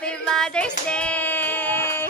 Happy Mother's Day!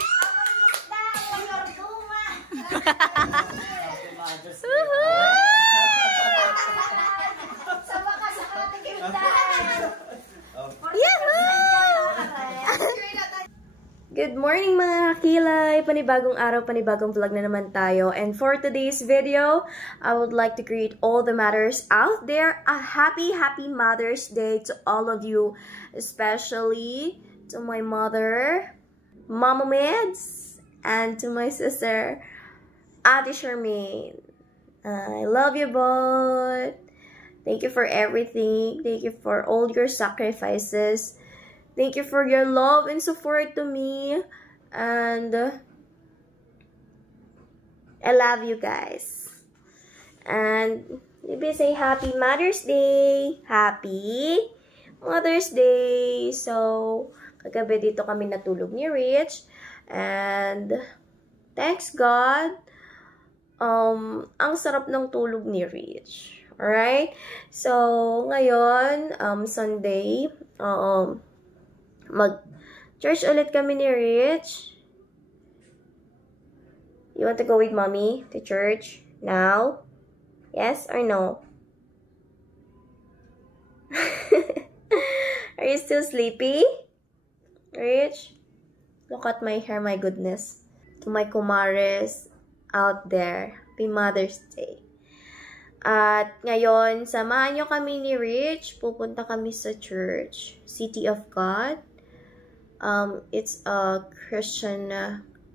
Good morning mga kakilay! Panibagong araw, panibagong vlog na naman tayo. And for today's video, I would like to greet all the mothers out there a happy Mother's Day to all of you. Especially to my mother, Mama Meds, and to my sister, Ate Charmaine. I love you both. Thank you for everything. Thank you for all your sacrifices. Thank you for your love and support to me. And I love you guys. And maybe say Happy Mother's Day. Happy Mother's Day. So, kagabi dito kami natulog ni Rich. And thanks God. Ang sarap ng tulog ni Rich. Alright? So, ngayon, Sunday, mag-church ulit kami ni Rich. You want to go with mommy to church now? Yes or no? Are you still sleepy? Rich? Look at my hair, my goodness. To my kumares out there. Happy Mother's Day. At ngayon, samahan nyo kami ni Rich. Pupunta kami sa church. City of God. It's a Christian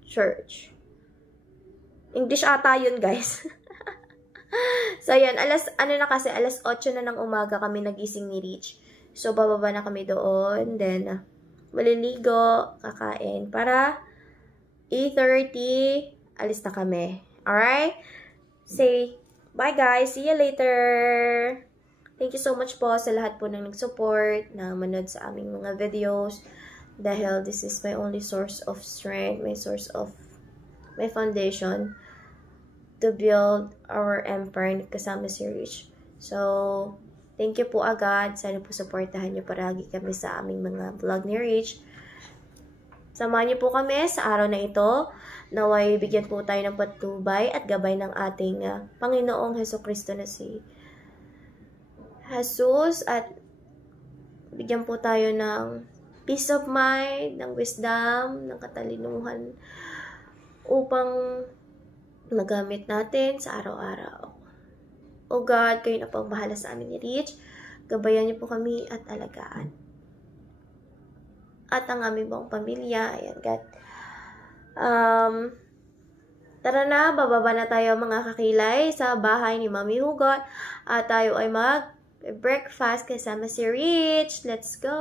church. English ata yun, guys. So, yan. Alas 8 na ng umaga kami nagising ni Rich. So, bababa na kami doon. Then, maliligo, kakain. Para 8:30, alis na kami. Alright? Say, bye guys. See you later. Thank you so much po sa lahat po ng nag-support, na manood sa aming mga videos. Dahil this is my only source of strength, my source of my foundation to build our empire kasama si Rich. So, thank you po agad. Sana po supportahan niyo paragi kami sa aming mga vlog ni Rich. Samahan niyo po kami sa araw na ito. Naway bigyan po tayo ng patnubay at gabay ng ating Panginoong Hesukristo na si Jesus. At bigyan po tayo ng peace of mind, ng wisdom, ng katalinuhan upang magamit natin sa araw-araw. O God, kayo na po ang bahala sa amin ni Rich. Gabayan niyo po kami at alagaan. At ang aming buong pamilya. Ayan, God. Tara na, bababa na tayo mga kakilay sa bahay ni Mami Hugot. At tayo ay mag-breakfast kasama si Rich. Let's go!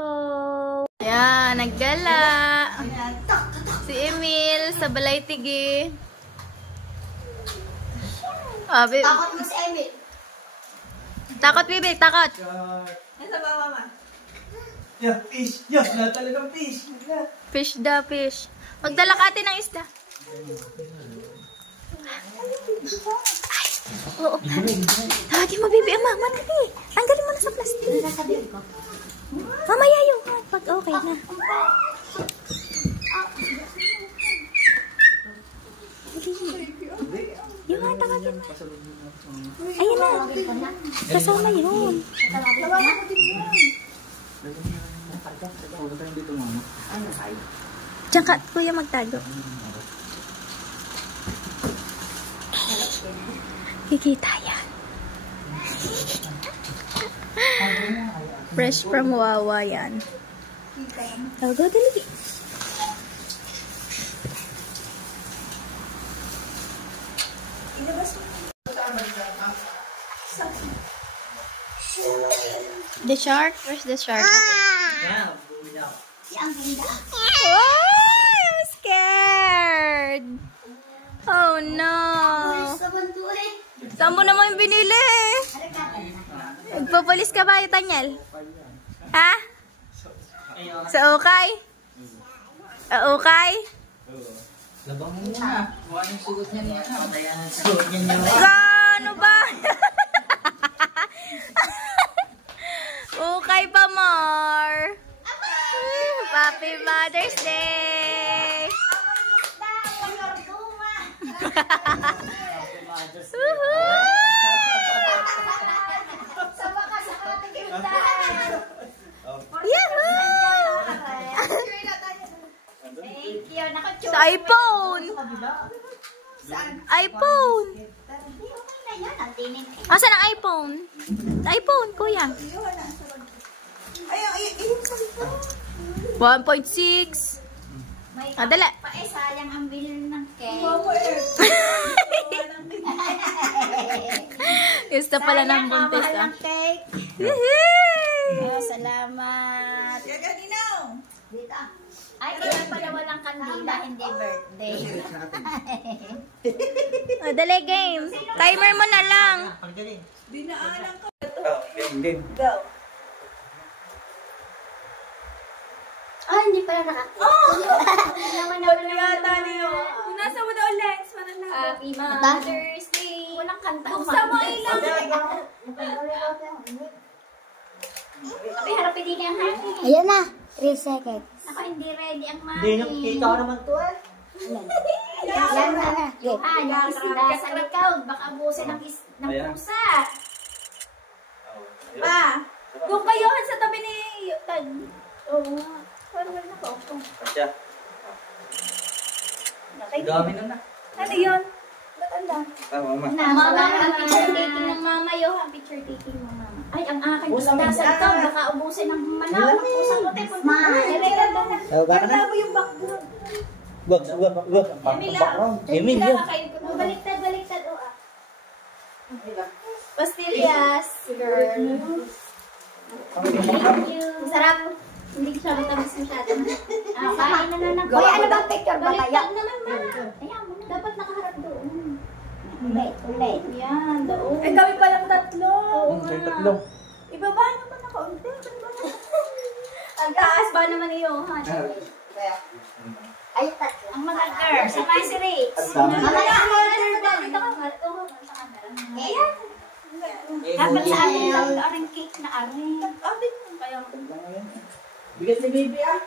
Ayan, naggala. Si Emil sa Balay Tigi. Takot mo si Emil. Takot, Bibi, takot. Nasa ba, mama? Yeah, fish. Yeah, wala talagang fish. Fish da, fish. Magdala ka atin ng isda. Ay, oo. Tawagin mo, Bibi, ang mama. Dali. Tanggalin mo na sa plastic. Sasabihin ko. Mamaya yung pag okay na. Yung nga, tawagin mo. Ayun na. Kasama yun. Diyan ka, kuya, magtago. Kikita yan. Fresh from Wawa yan. Tago, dali. The shark? Where's the shark? Oh, I'm scared. Oh no. Saan mo naman binili? Magpapalis ka ba, Tanyel? Ha? Sa ukay? Ukay? Labang mo na. Kung anong sugot niya niya. Sugot niya niya. Gano ba? Ukay pa, Mar. Papi Happy Mother's Day! Yahoo! Thank you. Sa iPhone! iPhone! Asan ang iPhone? iPhone, kuya. 1.6. Dala. Sayang ang bilhin ng cake. Gusto pala ng buntis. Sayang ang mahal ng cake. Yehey! Salamat. Dito. Ay, kaya pala walang kandila, hindi birthday. Dali, game. Timer mo na lang. Game. Ah, hindi pala nakakita. yata niyo. Nasa mo daw lens. Happy Mother's Day. Walang kanta. Buksan mo ilang. Abi, harapin din yung hangin. Ayan na. 3 seconds. Ako hindi ready ang mami. Hindi, nakikita ko naman to eh. Yan na. Okay. Ah, yung isda sa likod. Baka abusin ng pusa. Doon kayo sa tabi ni Tan. Oo nga. Parang wala ko. Kasya. Dami na. Ano yun? Mama. Mama, ang picture taking ng mama yun. Ang picture taking ng mama. Ay, ang aking isda sa likod. Baka ubusin ng manaw. Ang pusang ko tayo. Nilagyan doon na. Ganda mo yung background. Wag. Emil, yun. Baliktad. O, ah. Pastillas. Girl. Thank you. Sarap. Hindi ko siya matamis masyado. Kain na lang. Uy, ano bang picture ba tayo? Baliktad naman, ma. Ayan mo na. Dapat nakaharap doon. Ulit. Yan, doon. Ay, kami palang tatlo. Kayo tatlo. Ibaba naman ako. Ang taas ba naman ni Johan? Ay, tatlo. Ang mga girls, si Macy Rich. Ang dami. Dito ka, sa camera. Ayan. Dapat sa akin lang ito, aring cake na aring. Bigat ni baby ah.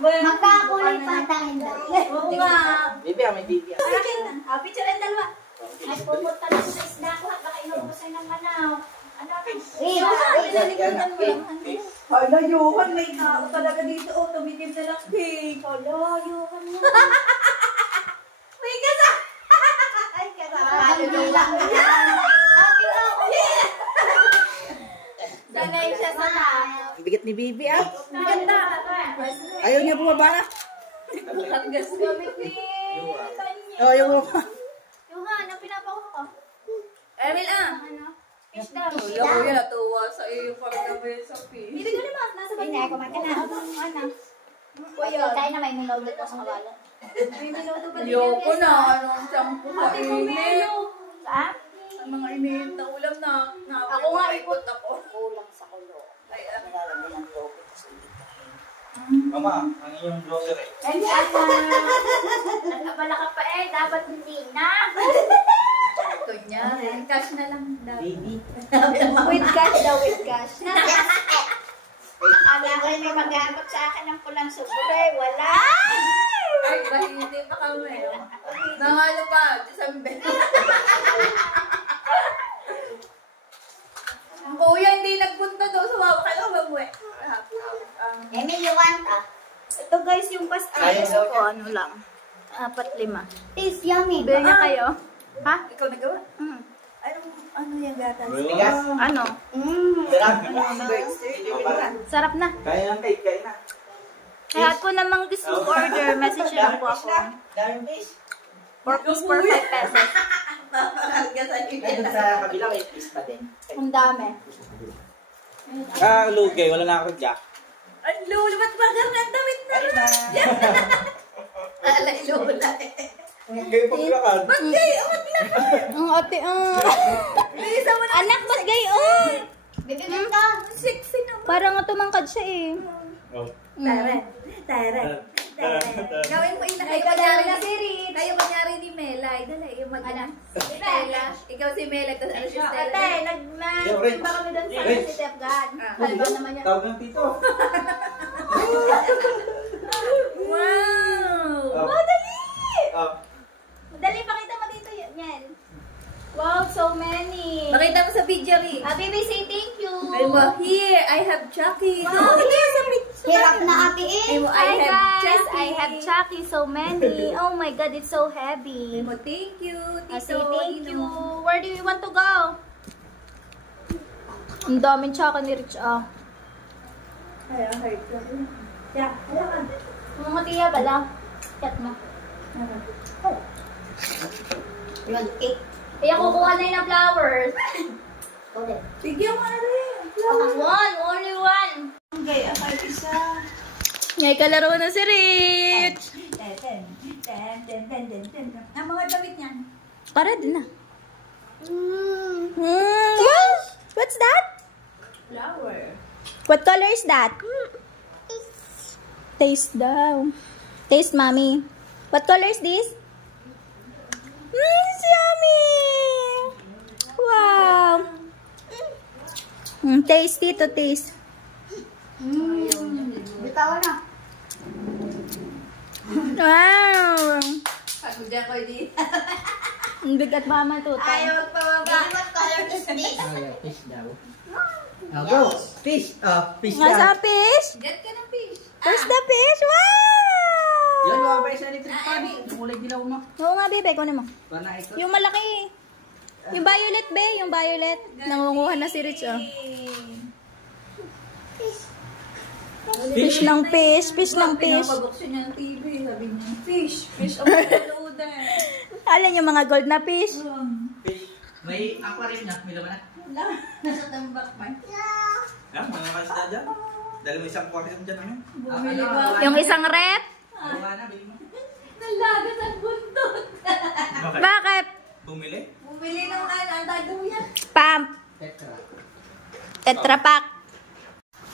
Magkakulay pa tayo. Oo nga. Baby ah, may baby ah. Picture ang dalawa. Ay, pupunta na sa isda ko at baka inubusin ng manaw. Ano? Pinalikutan mo lang. Hala, Johan, may tao talaga dito. Oh, tumitim na lang cake. Hala, Johan mo. May kasa. Ay, Ano lang. Ate, ako. Sanay siya sa tao. Bigat ni baby ah. Ganda. Ayaw niya bumaba na. Hanggas kami, Queen. Oh, ayaw bumaba. Johan, ang pinapakuha ko. Emil, Ano? Fish daw. Ako yun, natuwa sa iyo yung pagkabay sa fish. Hindi ko naman. Nasa ba? Hindi, kumain ka na. Ano? Kuya. Tayo na may minodot ko sa kawalan. May minuto pa din Yoko na, anong siyang kumainit. Ha? Ang mga inihit na ulam na. Ako nga, ikot ako. Kulang sa kulo. Ay, Nilalagyan ng logo. Mama, ang inyong grocery. Nagkabala ka pa eh. Dapat hindi na. ito niya. Cash na lang. Baby. With cash daw, with cash. Akala ko may mag-aabot sa akin ng pulang subre. Wala. Ay, dahil hindi pa kami. Nangalo pa, December. Ang kuya hindi nagpunta daw sa wawa. Kaya mabuwi. Emil, you want Ito guys, yung pastillas Ayaw ko, ano lang. 4-5. It's yummy. Bili niya kayo? Ha? Ikaw nagawa? Ano yung gatas? Bigas. Ano? Sarap na. Kaya lang cake, kaya na. Kaya ko namang gusto order, message lang po ako. Daming fish. 4 piece for 5 pesos. Nandun sa kabila, may fish pa din. Ang dami. Lugay, wala na ako jack. Ay, Lola, ba't bagar na ang damit na? Kaya na. Alay, Lola. Kayo paglakad. Ba't kayo? Ang ate, Bisa mo na. anak, ba't gayon? Bibigyan ka. Sexy naman. Parang nga tumangkad siya eh. Tara. Gawin mo ina. Kayo kunyari na si Rich. Kayo kunyari ni Melay. Dala, yung mag-ana. Stella. Ikaw si Melay. Tapos ano si Stella. Ate, Yo, Rich. nagsimba kami doon sa Rich. si Step God. Halba naman yan. Tawag ng tito. Wow! Oh. Dali! Oh. Dali, pakita mo dito yan. Wow, so many. Pakita mo sa video, Rick. Baby, say thank you. Ay mo, here, I have Chucky. Wow, No, here sa picture. Hirap na ate Ay mo, Hi I have guys, Chucky. I have Chucky, so many. Oh my God, it's so Ay heavy. mo, thank you, I Tito. say thank you. Ino. Where do you want to go? Ang daming Chucky ni Rich, ah. Ay, ang heart ko. Yeah, hayakan. Mga tiya bala. Chat mo. Nag-cake. Kaya kukuha na yun ng flowers. Ulit. Bigyan mo na rin. One, only one. Okay, ang heart isa. Ngay kalaro na si Rich. Ang mga damit niyan. Para din na. Wow! What's that? Flower. What color is that? Taste daw. Taste, mommy. What color is this? It's yummy! Wow! Tasty to taste. Bitaw na. Wow! Ako dyan ko di. Ang bigat mama to. Ayaw magpababa. What color is this? Oh, yeah, fish daw. Oh, go. Fish. Oh, fish Nga sa daw. fish? Get ka ng fish. Where's the fish? Wow! Yan, mga ba isa ni Tristan? Yung kulay dilaw mo. Oo nga, bebe. Kunin mo. Para ito. Yung malaki. Yung violet, be. Yung violet. Nangunguha na si Rich, oh. Fish ng fish. Fish ng fish. Pinapabuksan niya ng TV. Sabi niya, fish. Fish ang pagkaludan. Alam yung mga gold na fish. Fish. May aquarium na. May laman na. Wala. Nasa tambak pa. Yan, mga kasita dyan. Dahil may isang aquarium dyan. Ano? Bumili ba? Yung isang rep. Gawa na, bili mo. Nalagas ang buntot. Bakit? Bakit? Bumili? Bumili ng ang taguyan. Pump. Tetra. Tetra Pak.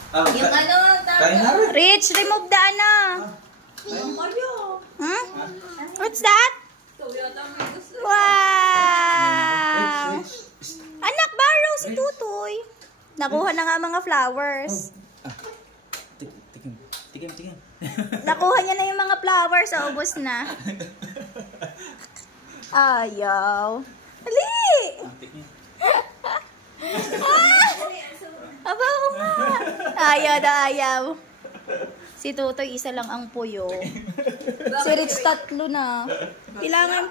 Oh, Yung ano, kain na rin. Rich, remove the ano. yung kayo. Hmm? What's that? Ikaw yata may gusto. Wow! Anak, borrow si Tutoy. Nakuha na nga mga flowers. Tikim. Tikim. Nakuha niya na yung mga flowers. Ubos na. Ayaw. Dali! Tikim. Abaw nga. Ayaw na ayaw. Si Tutoy, isa lang ang puyo. Si Rich, tatlo na. Kailangan.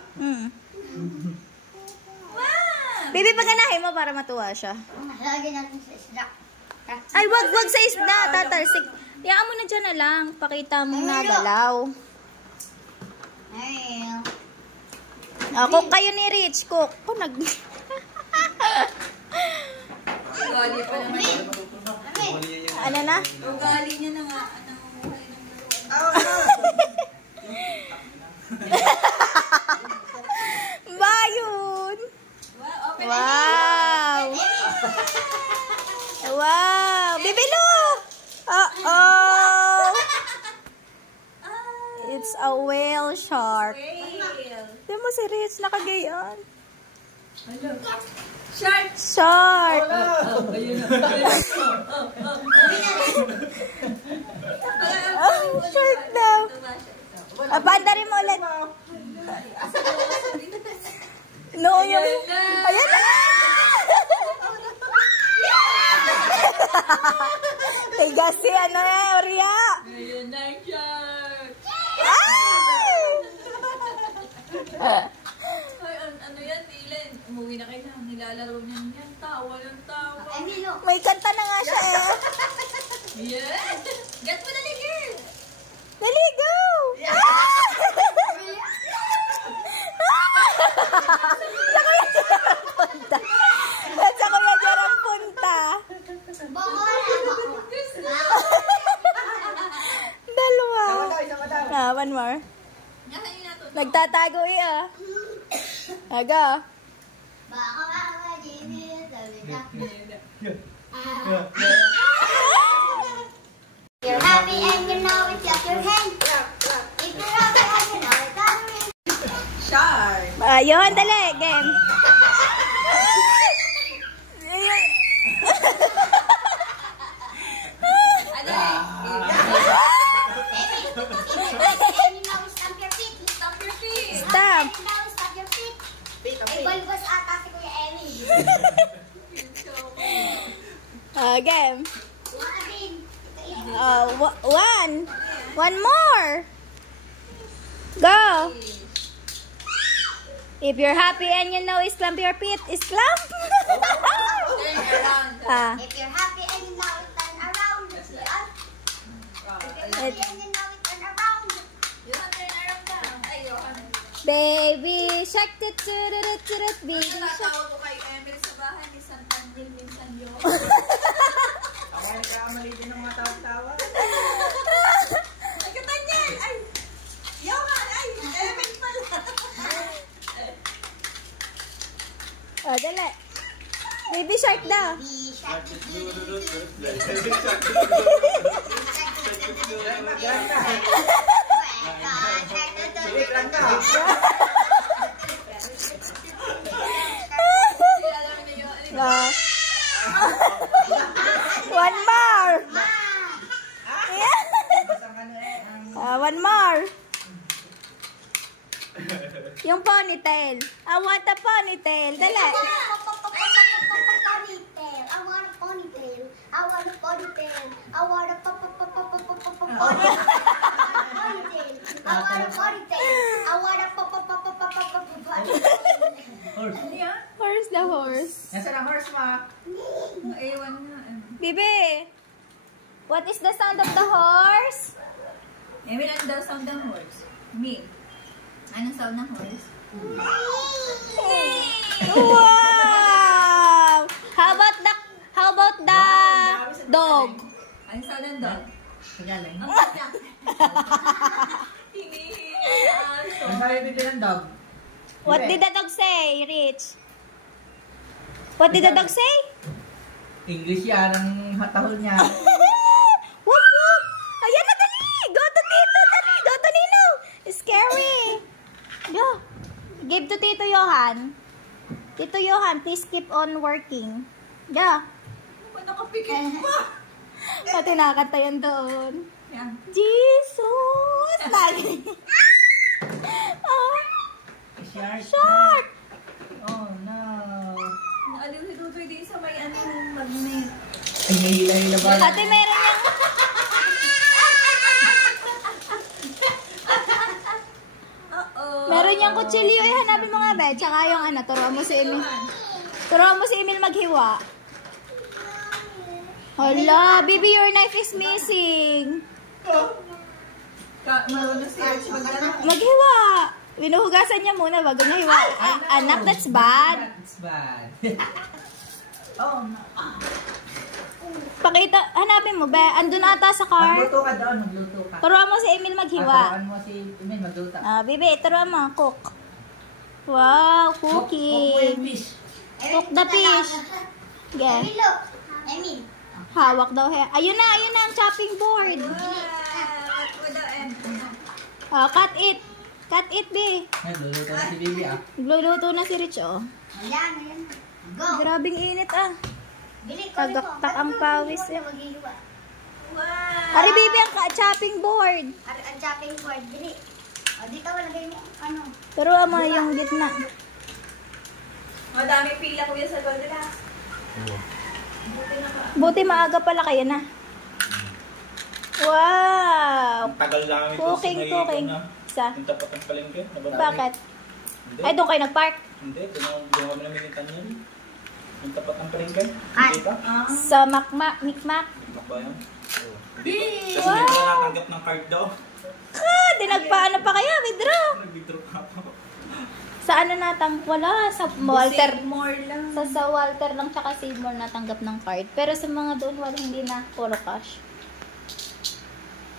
Baby, paganahin mo para matuwa siya. Lagyan natin sa isda. Ay, wag sa isda. Tatalsik. Iyaan mo na dyan na lang. Pakita mo nagalaw. Ay. Cook kayo ni Rich. Cook. Oh, Ugali pa naman. Ano na? Ugali niya na nga. Nangunguhay ng laruan. Bayun! Wow, open Wow! Wow! Bibilo! Uh-oh! It's a whale shark. Whale. Tignan mo si Rich, nakagayon. Shark. Shark! Oh, shark daw. Panda rin mo ulit. No, yung... Ayan na! Tigas si ano Oria. Ayun na yung shark. Ay! Ay, ano yan, Dylan? Umuwi na kayo na. Nilalaro niya yan. Tawa ng tawa. May kanta na nga siya eh. Yes! Get mo na ni girl! Dali, go! Sa Kuya Jerang punta. Sa Kuya Jerang punta. Dalawa. One more. Ngayon na to. Nagtatago ah. Aga. Baka makakajinin. You're happy and you know it. Clap your hands. If you're happy and you know it. Clap your hands. Shark! Ayun, dali. Game. Ano eh? Game. One. One more. Go. If you're happy and you know it's clamp your feet, it's clamp. If you're happy and you know it, turn around. If you're happy and you know it, turn around. Baby shark, baby shark. Natatawa ko kay Emil sa bahay, minsan Angel, minsan yun. Ako ay nagkamali din ng mga tawa-tawa. Ay, Katanyel! Ay! Yohan! Ay! Emil pala! Oh, dali. Baby shark daw. Oh. One more. One more. Yung ponytail. I want a ponytail. Dali. I want a ponytail. I want a ponytail. I want a ponytail. I want a ponytail. I want a Horse. Ano yan? Horse the horse. Nasaan ang horse, ma? Ewan na. Bibi, what is the sound of the horse? Emil, ano daw sound ng horse? Me. Anong sound ng horse? Wow! How about the dog? Anong sound ng dog? Galing. Ang kanya. Hinihilas. Ang sabi dito ng dog. What did the dog say, Rich? What did the dog say? English yan ang tahol niya. Whoop, whoop! Ayan na, dali! Go to Tito, dali! Go to Nino! Scary! Go! Give to Tito Johan. Tito Johan, please keep on working. Go! Ba't nakapikit pa? Pati nakakanta yan doon. Yan. Jesus! Lagi! Oh, Shark. shark! Oh, no. Naaliw si Tutoy din sa may magnet. Ay, may hila-hila ba? Ate, meron yung... Meron yung kutsilyo. Eh, hanapin mo nga, be. Tsaka yung ano, turuan mo si Emil. Turuan mo si Emil maghiwa. Hala, baby, your knife is missing. Marunong si Rich mag-ano. Maghiwa. Binuhugasan niya muna bago niya hiwa. Anak, that's bad. That's bad. Oh, no. Pakita, hanapin mo, be. Andun ata sa car. Magluto ka doon, magluto ka. Turuan mo si Emil maghiwa. Turuan mo si Emil magluto. Bibi, turuan mo, cook. Wow, Cook cooking. fish. Cook the fish. Yeah. Emil, look. Emil. Hawak daw. Ayun na ang chopping board. At wala end. Cut it. Cut it, be. Ay, luluto na si Bibi, ah. Gluluto na si Rich, oh. Ayan, ayan. Go. Grabing init, ah. Bili ko Tagaktak ang pawis, eh. Maghihiwa. Wow! Ari, baby, ang chopping board. Ang chopping board, bili. O, dito lagay mo. Ano? Turuan mo yung gitna. Madaming pila kuya sa Goldilocks. Buti maaga pala kayo na. Wow! Tagal lang ito Cooking. Isa. Yung tapat ng palengke. Bakit? Hindi. Ay, doon kayo nag-park? Hindi. Doon kami namimitan yun. Yung tapat ng palengke. Ay. Hindi ba? Sa Mikmak. Ba yan? Oo. Wow! Hindi ko nakatanggap ng card daw. Dinagpaano pa kayo? Withdraw. Nag-withdraw ka pa. Sa ano wala. Sa Walter. More lang. Sa Walter lang tsaka Seymour natanggap ng card. Pero sa mga doon, wala, hindi na. Puro cash.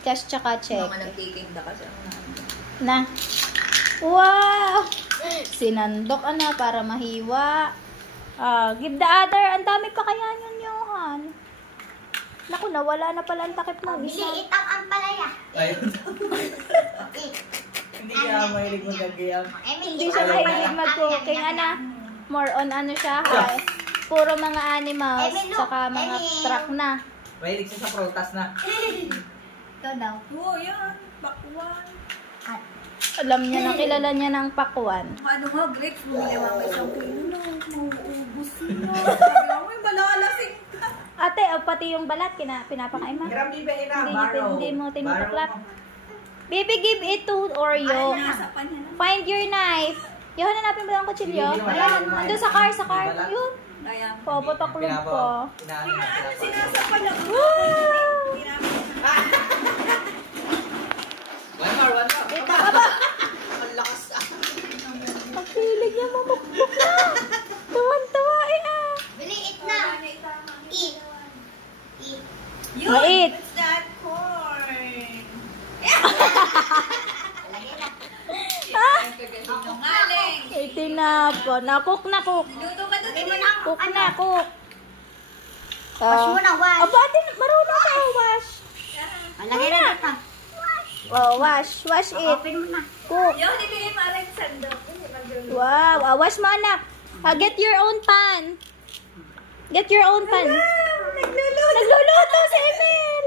Cash tsaka check. Mga nag-taking da kasi ang Na. Wow! Sinandok para mahiwa. Give the other. Ang dami pa kaya yun, Johan. Naku, nawala na pala ang takip mo. Bili Isa. itang ang palaya. Ayun. Okay. Hindi kaya mahilig mo gagayang. Emil, Hindi siya mahilig mag-cooking. More on siya. Puro mga animals. Saka mga truck na. Mahilig siya sa prutas na. Ito daw. Oo, yan. Bakwan. Alam niya na, kilala niya ng pakwan. Ano nga, grapes. Bumili mga isang kilo na. Mauubos na. Sabi ako, may malalasing ka. Ate, pati yung balat, pinapakain mo? Hindi mo tinutuklap. Baby, give it to Oreo. Find your knife. Yun, hanapin mo lang ang kutsilyo. Ayan, nandun sa car. Yun. Papataklob ko. One more. Ito ka ba? Ang lakas Ang pilig niya mamukbuk na. Tuwan-tuwa ah. Bili, eat na. Eat. Oh, eat. Itinapo. Nakuk. Cook na. Wash mo na, wash. Aba, marunong ka wash. Malagay na dito. Oh, wash it. Open mo na. Cook. Wow, wash mo anak. Get your own pan. Nagluluto si Emil.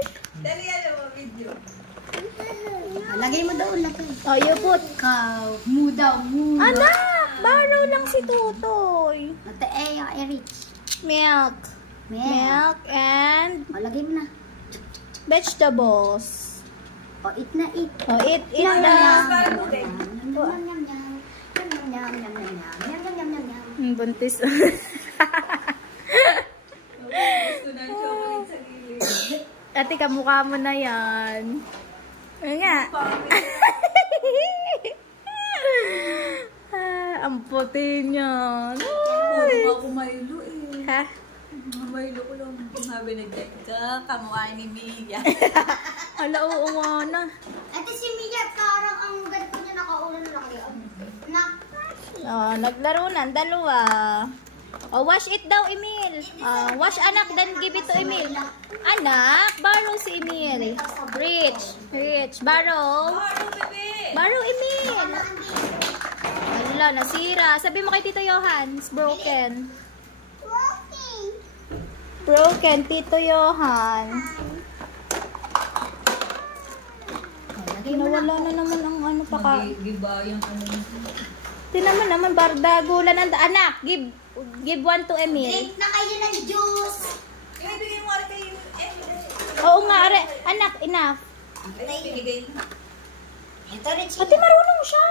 Lagay mo daw, lagay. Oh, you put. Mu daw. Anak, baraw lang si Tutoy. Ate, Rich. Milk and Lagay mo na. vegetables. O, eat na, eat. Oh, eat Yum, na. Buntis. Ate, kamukha mo na yan. Ayun nga. Ang puti niya. Ako Milo eh. Ha? Milo ko lang. Sabi nagdagda. Kamukha ni Mia. Ala, oo nga na. Ate, si Mia, parang ang ganito niya nakaulan na laki. Na. Oh, naglaro na, ang dalawa. Oh, wash it daw, Emil. Wash anak, then give it to Emil. Anak, borrow si Emil. Rich, borrow. Borrow, Emil. Wala, nasira. Sabi mo kay Tito Johan, it's broken. Broken, Tito Johan. Nawala na naman ang ano pa ka. Gibayang ano. Tinaman naman, bardagulan. Anak, give one to Emil. Drink na kayo ng juice. Ibigay mo kay Emily. Oo nga, anak, enough. Ibigay. Ito, Rich. Ate, marunong siya.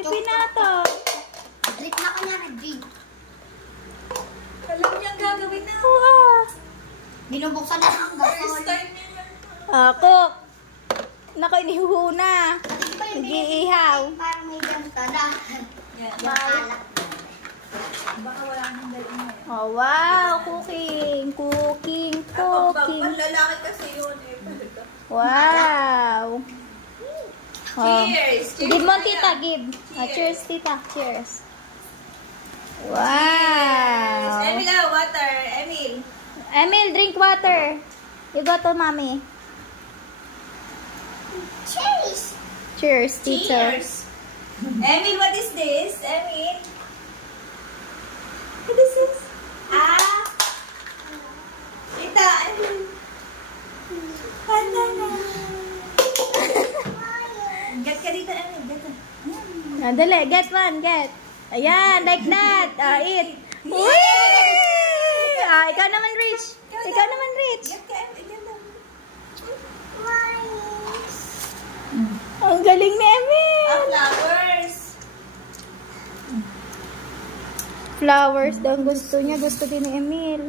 Ipinata. Drink na ka na, drink. Alam niya ang gagawin na. Oo Binubuksan na ang First gasol. time niya. Cook. Nako, inihuhuna. Nag-iihaw. Parang may ganito na. Yan. Makalak. Baka wala nang dali mo. Oh, wow. Cooking. Pag lalaki kasi yun eh. Wow. Oh. Cheers! Give mo, tita. Give. Cheers, tita. Cheers. Wow. Emil, water. Emil, drink water. You go to mommy. Cheers. Cheers, tito. Cheers! Emil, what is this? Emil? What is this? Tita, Emil. Get ka dito, Emil. Get. Dali, get one, get. Ayan, like that. Eat. Uy! Ikaw naman, Rich. Get ka, Emil. Get ka. Ang galing ni Emil. Flowers. Flowers daw ang gusto niya. Gusto din ni Emil.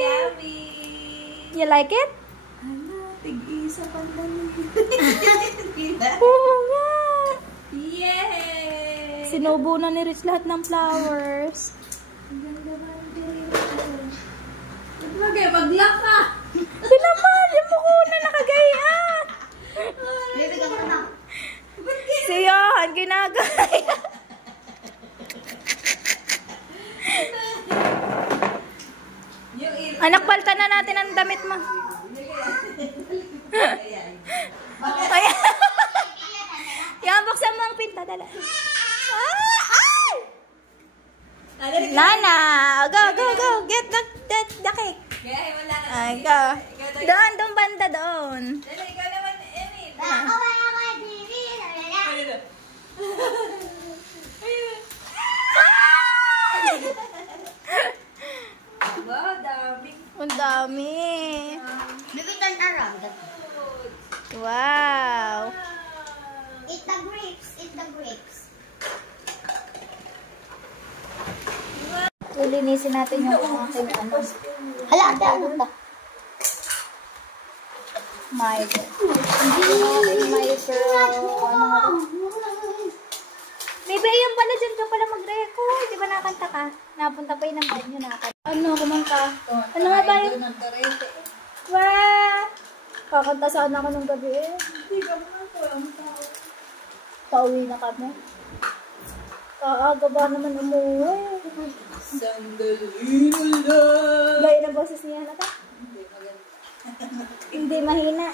Yummy. You like it? Hala, tig-isa pa lang. Oo nga. Yay! Sinubo na ni Rich lahat ng flowers. Ang ganda ba ang dito? Mag-lock ka! Sinaman, yung mukha na nakagayaan. Bibigyan ko na. Si Johan, ginagaya. Anak, palta na natin ang damit mo. Ayan. Yan, buksan mo ang pinta. Dala. Ay! Nana! Go! Get the cake. Kaya wala ka. Ay, go. Doon, banda doon. Dali, ikaw naman, Emil. Ako, diri. Ang dami. Baby, turn around. Wow. Eat the grapes. Eat the grapes. Lilinisin natin yung aking ano. Hala, ate, ano ba? Micro. Baby, ayun pala dyan ka pala mag-record. Di ba nakanta ka? Napunta pa yun ang banyo natin. Ano, kumanta? Ano nga ba yun? Wah! Kakanta sana ako nung gabi eh. Pauwi na kami. Kaaga ba naman umuwi? Sandali na lang. Gaya ng boses niya na ka? Hindi mahina.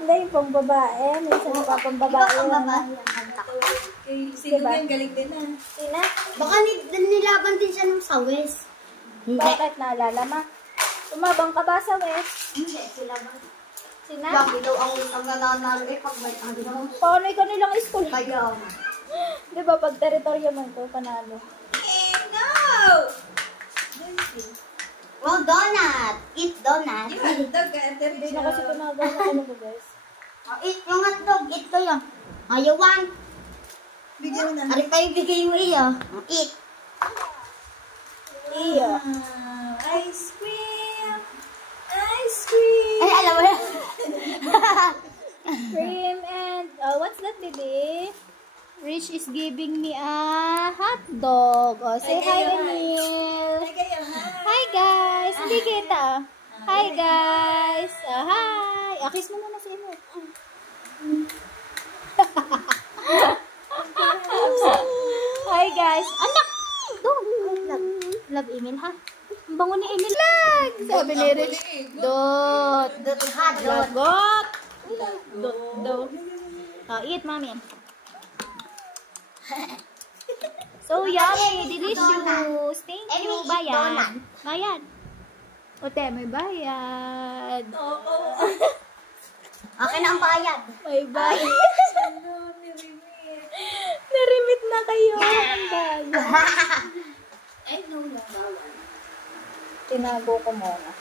Hindi, yung pang babae. Minsan yung pang babae. Sino ba yung galing din na? Sina? Baka nilaban din siya ng sawes. Bakit naalala ma? Tumabang ka ba sa West? Hindi, sila ba? Sina? Bakit daw ang nananalo eh pag may ano? Paano ikaw nilang school? Kaya, Di ba pag teritoryo man ko, panalo? well, donut. Eat donut. Hindi na kasi tumagawa na ano ko guys. Eat yung hotdog. Eat ko yun. You want? Bigyan mo na. Ari pa ibigay mo iyo. Eat. Iya. Ice cream. Ice cream. Ay, alam mo na. Cream and, what's that baby? Rich is giving me a hot dog. Oh, say hi, Emil. Hi, guys. Hindi kita. Hi, guys. Hi. Kiss mo muna si Emil. Hi, guys. Anak! Love Emil, ha? Ang bango ni Emil. Lag! Sabi ni Rich. Dot. Lagot. Dot. Eat, mommy. So yummy, delicious. Thank you. Bayad. Bayad. Ote, may bayad. Okay na ang bayad. May bayad. Narimit na kayo. Ang bayad. Tinago ko muna.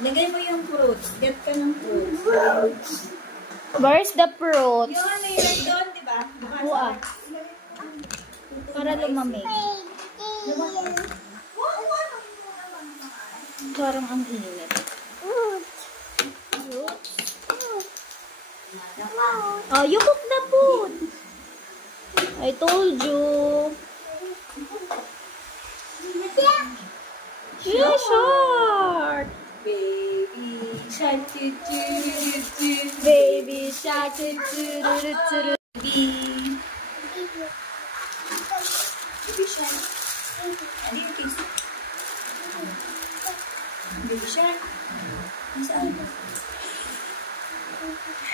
Lagay mo yung fruits. Get ka ng fruits. Where's the fruits? Yung ano yung doon, di ba? Buwa. Para lumamig. Parang ang init. Oh, you cook the food. I told you. Yeah, short. Baby shark, Baby shark, tururururu. Baby shark. Ano yung kiss? Baby shark. Saan ba?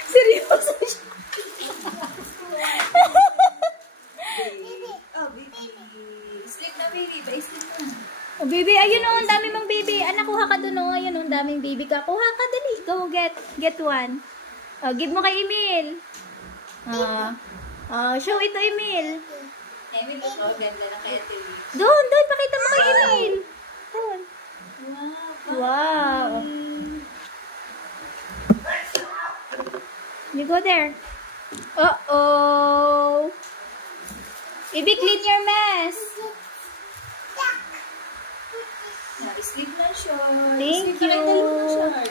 Seryoso siya. Oh, baby. Sleep na, baby. Bye, sleep na. Oh, baby, ayun oh, ang dami mong baby. Anak, kuha ka dun oh. Ayun oh, ang daming baby ka. Kuha ka, dali. Go, get one. Oh, give mo kay Emil. Show ito, Emil. Emil, oh, ganda na kaya ito. Doon, pakita mo kay Emil. Doon. Wow. You go there. Uh-oh. Baby, clean your mess. Sleep na, short. Thank Sleep na kayo, you. dali mo na, short.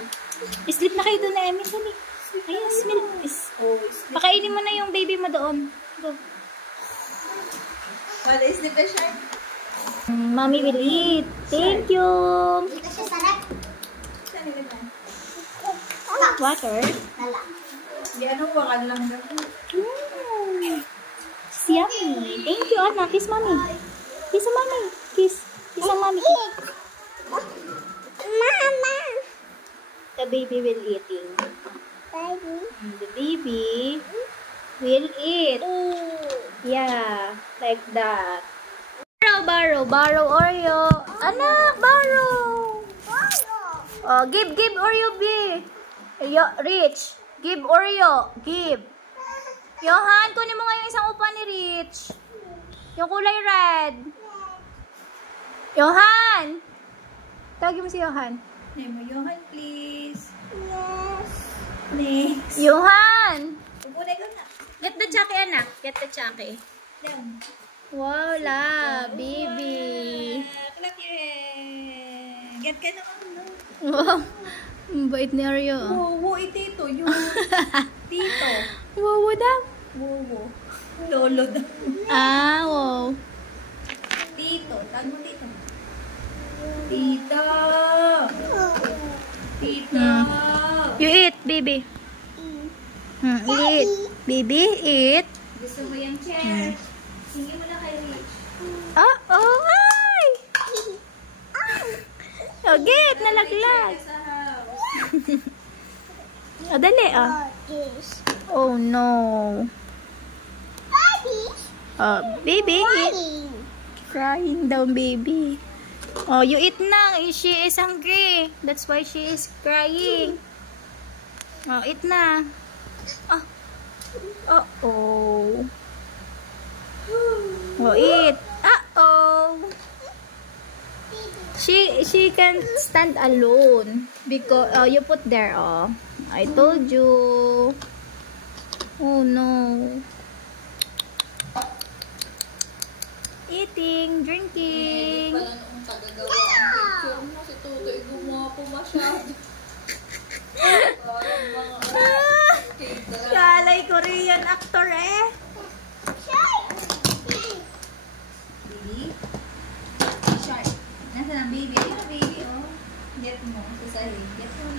Sleep na kayo doon na, Emil. Dali. Ayan, smell. Pakainin mo na yung baby mo doon. Go. Wala, sleep na, short. Mommy will eat. Thank you. Ito siya sarap. Saan nila na? Water. Nala. Di anong wakan lang daw. It's yummy. Thank you, Anna. Kiss mommy. Kiss mommy. Kiss. Kiss ang mommy. Mama. The baby will eating. Baby. The baby will eat. Yeah, like that. Borrow Oreo. Anak, borrow. Oh, give Oreo, B. Rich, give Oreo. Give. Johan, kunin mo nga yung isang upa ni Rich. Yung kulay red. Johan, Tawagin mo si Johan. Name mo, Johan, please. Yes. Next. Johan! Upo na ikaw na. Get the chucky, anak. Get the chucky. Down. Wow, la, baby. Clap your hand. Get ka naman, no? Wow. Ang bait ni Aryo. Wowo, tito. Yung tito. Wow, daw. Wowo. Lolo daw. Ah, wow. Tito. Tag mo tito. Tito. Tito. You eat, baby. Eat. Baby, eat. Gusto mo yung chair? Sige mo na kay Rich. Oh, ay! Oh, get, nalaglag. Sa house. Oh, dali, oh. Oh, no. Oh, baby, eat. Crying daw, baby. Oh, you eat na. She is hungry. That's why she is crying. Oh, eat na. Oh. Uh-oh. Oh, eat. Uh-oh. She can stand alone because you put there. Oh, I told you. Oh no. Eating, drinking. Pala noong tagagawa ang picture mo, si Tutoy gumawa po masyado. Parang mga Kalay Korean actor eh. baby. Shark. Nasaan ang baby? Ayun ang baby, oh. Get mo. Sa sahig. Get mo.